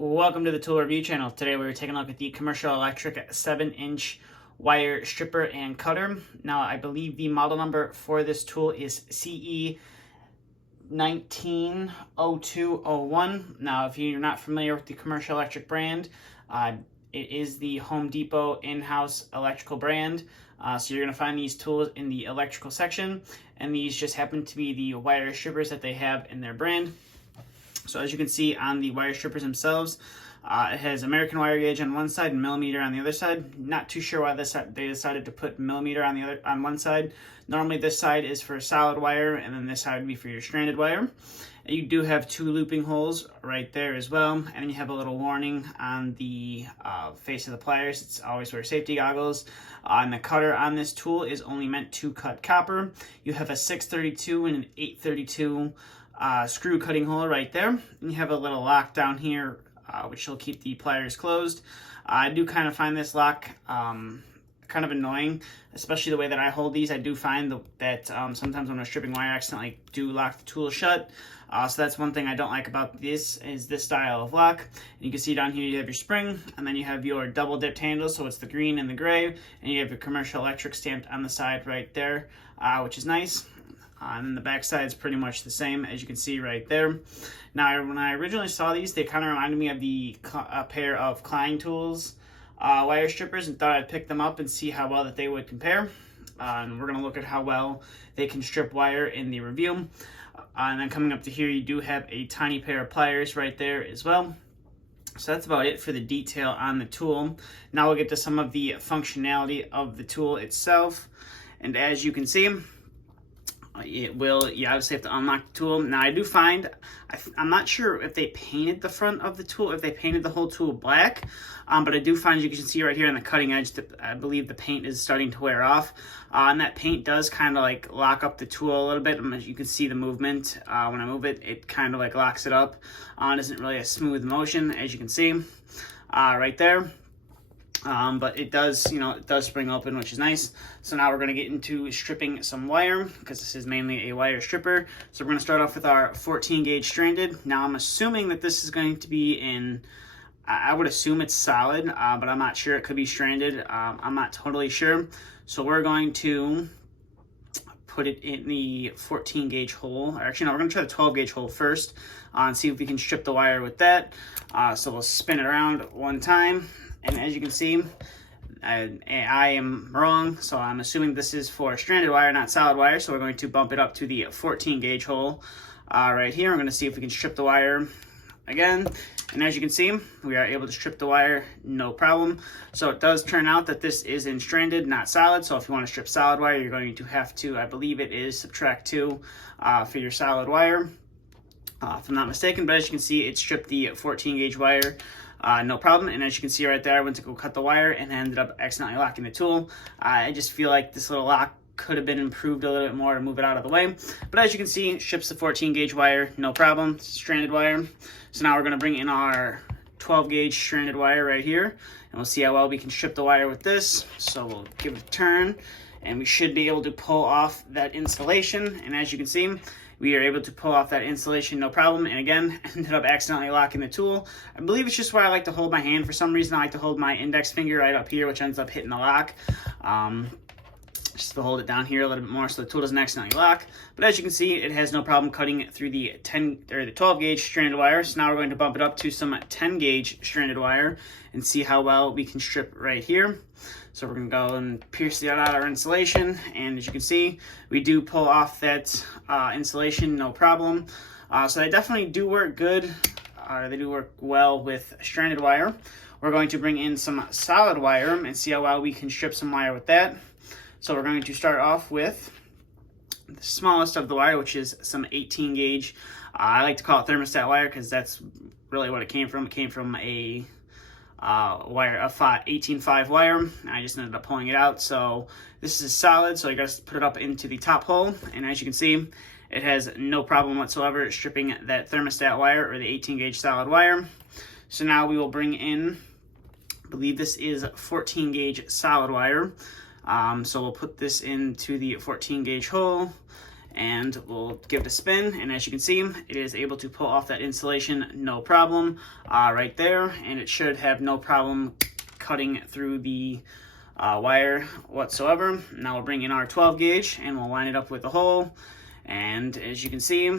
Welcome to the Tool Review channel. Today we're taking a look at the Commercial Electric 7-inch wire stripper and cutter. Now I believe the model number for this tool is CE190201. Now if you're not familiar with the Commercial Electric brand, it is the Home Depot in-house electrical brand. So you're going to find these tools in the electrical section, and these just happen to be the wire strippers that they have in their brand. So as you can see on the wire strippers themselves, it has American wire gauge on one side and millimeter on the other side. Not too sure why they decided to put millimeter on one side. Normally this side is for solid wire, and then this side would be for your stranded wire. And you do have two looping holes right there as well, and then you have a little warning on the face of the pliers. It's always wear safety goggles. And the cutter on this tool is only meant to cut copper. You have a 632 and an 832 screw cutting hole right there. And you have a little lock down here, which will keep the pliers closed. I do kind of find this lock kind of annoying, especially the way that I hold these. I do find that sometimes when I'm stripping wire, I accidentally do lock the tool shut. So that's one thing I don't like about this, is this style of lock. And you can see down here you have your spring, and then you have your double dipped handle, so it's the green and the gray, and you have your Commercial Electric stamped on the side right there, which is nice. And the back side is pretty much the same, as you can see right there. Now, when I originally saw these, they kind of reminded me of a pair of Klein Tools wire strippers, and thought I'd pick them up and see how well that they would compare. And we're going to look at how well they can strip wire in the review. And then coming up to here, you do have a tiny pair of pliers right there as well. So that's about it for the detail on the tool. Now we'll get to some of the functionality of the tool itself. And as you can see, you obviously have to unlock the tool. Now I do find, I'm not sure if they painted the front of the tool, if they painted the whole tool black, but I do find, you can see right here on the cutting edge, that I believe the paint is starting to wear off. And that paint does kind of like lock up the tool a little bit. As you can see the movement, when I move it, it kind of like locks it up. It isn't really a smooth motion, as you can see right there. But it does, it does spring open, which is nice. So now we're going to get into stripping some wire, because this is mainly a wire stripper. So we're going to start off with our 14 gauge stranded. Now I'm assuming that this is going to be in, I would assume it's solid, but I'm not sure. It could be stranded. I'm not totally sure. So we're going to put it in the 14 gauge hole. Or actually, no, we're going to try the 12 gauge hole first and see if we can strip the wire with that. So we'll spin it around one time. And as you can see, I am wrong, so I'm assuming this is for stranded wire, not solid wire. So we're going to bump it up to the 14 gauge hole right here. I'm going to see if we can strip the wire again. And as you can see, we are able to strip the wire, no problem. So it does turn out that this is in stranded, not solid. So if you want to strip solid wire, you're going to have to, I believe it is subtract 2 for your solid wire, if I'm not mistaken. But as you can see, it stripped the 14 gauge wire. No problem. And as you can see right there, I went to go cut the wire and ended up accidentally locking the tool. I just feel like this little lock could have been improved a little bit more to move it out of the way. But as you can see, it strips the 14 gauge wire, no problem. It's stranded wire. So now we're going to bring in our 12 gauge stranded wire right here, and we'll see how well we can strip the wire with this. So we'll give it a turn, and we should be able to pull off that insulation. And as you can see, we are able to pull off that insulation, no problem. And again, ended up accidentally locking the tool. I believe it's just where I like to hold my hand. For some reason, I like to hold my index finger right up here, which ends up hitting the lock. Just to hold it down here a little bit more so the tool doesn't accidentally lock. But as you can see, it has no problem cutting through the 12 gauge stranded wire. So now we're going to bump it up to some 10 gauge stranded wire and see how well we can strip right here. So we're going to go and pierce that out our insulation, and as you can see, we do pull off that insulation, no problem. So they definitely do work good. They do work well with stranded wire. We're going to bring in some solid wire and see how well we can strip some wire with that. So we're going to start off with the smallest of the wire, which is some 18 gauge. I like to call it thermostat wire because that's really what it came from. It came from a 18.5 wire. I just ended up pulling it out. So this is solid, so I gotta put it up into the top hole, and as you can see, it has no problem whatsoever stripping that thermostat wire or the 18 gauge solid wire. So now we will bring in, I believe this is 14 gauge solid wire. So we'll put this into the 14 gauge hole, and we'll give it a spin, and as you can see, it is able to pull off that insulation no problem right there, and it should have no problem cutting through the wire whatsoever. Now we'll bring in our 12 gauge and we'll line it up with the hole, and as you can see,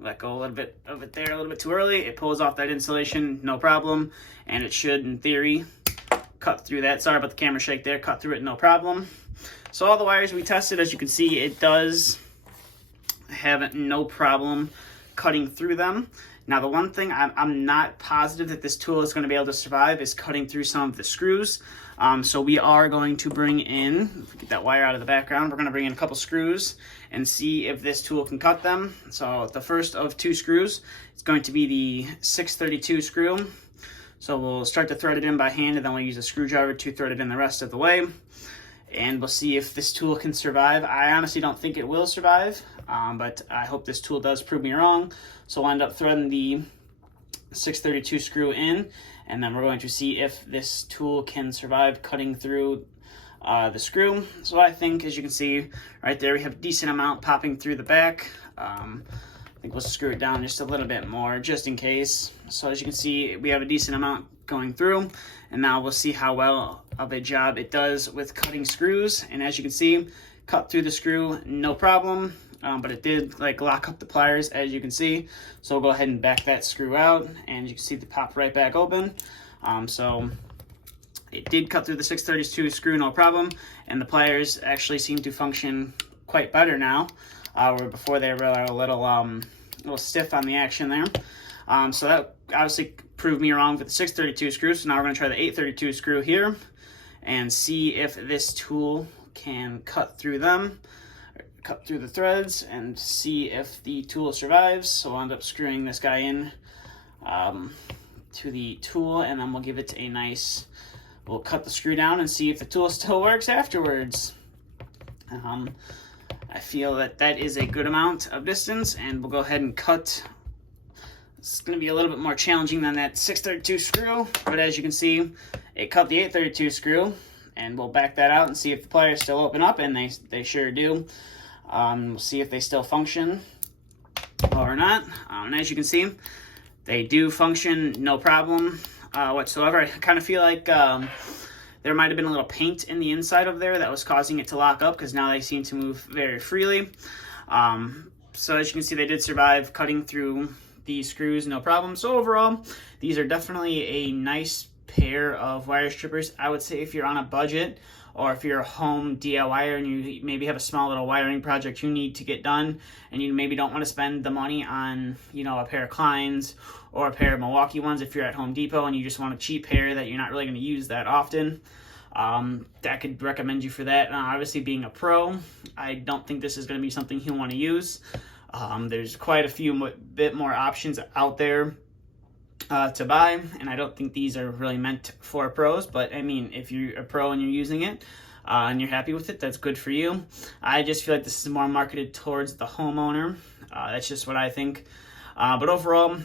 let go a little bit of it there a little bit too early. It pulls off that insulation no problem, and it should, in theory, cut through that. Sorry about the camera shake there. Cut through it no problem. So all the wires we tested, as you can see, it does have no problem cutting through them. Now, the one thing I'm not positive that this tool is going to be able to survive is cutting through some of the screws. So we are going to bring in, get that wire out of the background, we're going to bring in a couple screws and see if this tool can cut them. So the first of 2 screws is going to be the 632 screw. So we'll start to thread it in by hand, and then we'll use a screwdriver to thread it in the rest of the way. And we'll see if this tool can survive. I honestly don't think it will survive, but I hope this tool does prove me wrong. So I'll end up threading the 632 screw in, and then we're going to see if this tool can survive cutting through the screw. So I think, as you can see right there, we have a decent amount popping through the back. I think we'll screw it down just a little bit more just in case. So as you can see, we have a decent amount going through, and now we'll see how well of a job it does with cutting screws. And as you can see, cut through the screw no problem, but it did lock up the pliers, as you can see. So we'll go ahead and back that screw out, and you can see it pop right back open. So it did cut through the 632 screw no problem, and the pliers actually seem to function quite better now, where before they were a little stiff on the action there. So that obviously proved me wrong with the 632 screw. So now we're going to try the 832 screw here and see if this tool can cut through them, cut through the threads, and see if the tool survives. So we'll end up screwing this guy in to the tool, and then we'll give it a nice, we'll cut the screw down and see if the tool still works afterwards. I feel that that is a good amount of distance, and we'll go ahead and cut. It's going to be a little bit more challenging than that 632 screw, but as you can see, it cut the 832 screw, and we'll back that out and see if the pliers still open up, and they sure do. We'll see if they still function or not. And as you can see, they do function no problem whatsoever. I kind of feel like there might have been a little paint in the inside of there that was causing it to lock up, because now they seem to move very freely. So as you can see, they did survive cutting through the screws no problem. So overall, these are definitely a nice pair of wire strippers. I would say if you're on a budget, or if you're a home DIYer and you maybe have a small little wiring project you need to get done, and you maybe don't want to spend the money on, a pair of Kleins or a pair of Milwaukee ones, if you're at Home Depot and you just want a cheap pair that you're not really going to use that often, I could recommend you for that. Obviously, being a pro, I don't think this is going to be something you want to use. There's quite a few bit more options out there to buy, and I don't think these are really meant for pros, but I mean, if you're a pro and you're using it and you're happy with it, that's good for you. I just feel like this is more marketed towards the homeowner. That's just what I think. But overall,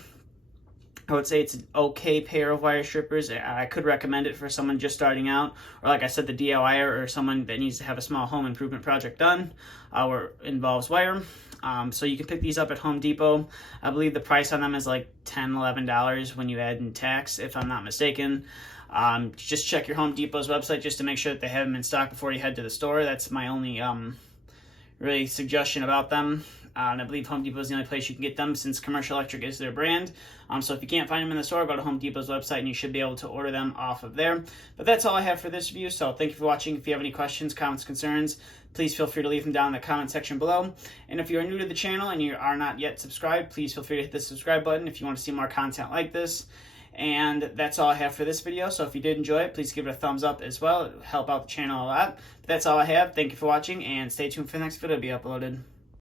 I would say it's an okay pair of wire strippers. I could recommend it for someone just starting out, or like I said, the DIYer, or someone that needs to have a small home improvement project done where it involves wire. So you can pick these up at Home Depot. I believe the price on them is like $10, $11 when you add in tax, if I'm not mistaken. Just check your Home Depot's website just to make sure that they have them in stock before you head to the store. That's my only really suggestion about them. And I believe Home Depot is the only place you can get them, since Commercial Electric is their brand. So if you can't find them in the store, go to Home Depot's website and you should be able to order them off of there. But that's all I have for this review, so thank you for watching. If you have any questions, comments, concerns, please feel free to leave them down in the comment section below. And if you are new to the channel and you are not yet subscribed, please feel free to hit the subscribe button if you want to see more content like this. And that's all I have for this video, so if you did enjoy it, please give it a thumbs up as well. It will help out the channel a lot. But that's all I have. Thank you for watching, and stay tuned for the next video to be uploaded.